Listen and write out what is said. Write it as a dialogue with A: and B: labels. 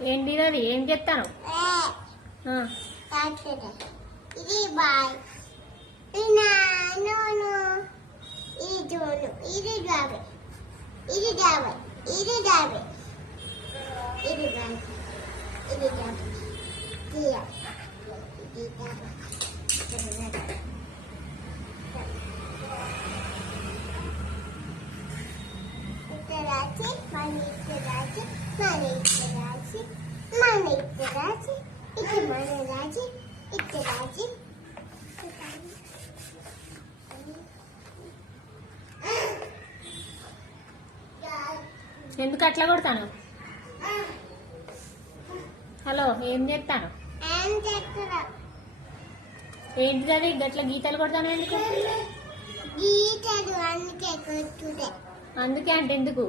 A: ఏంటి అది ఏం చెప్తాను
B: ఇది బాయ్. ఇది జోను. ఇది డాబే ఇది డాబే ఇది డాబే ఇది డాబే ఇది డాబే ఇది ఇది డాబే రాసి మన మన మన
A: ఎందుకు అట్లా కొడతాను? హలో ఏం చెప్తాను
B: ఏం చేస్తున్నా
A: ఏంటిది అది గట్ల గీతలు కొడతాను ఎందుకు?
B: గీతలు అందుకే
A: అంటే ఎందుకు?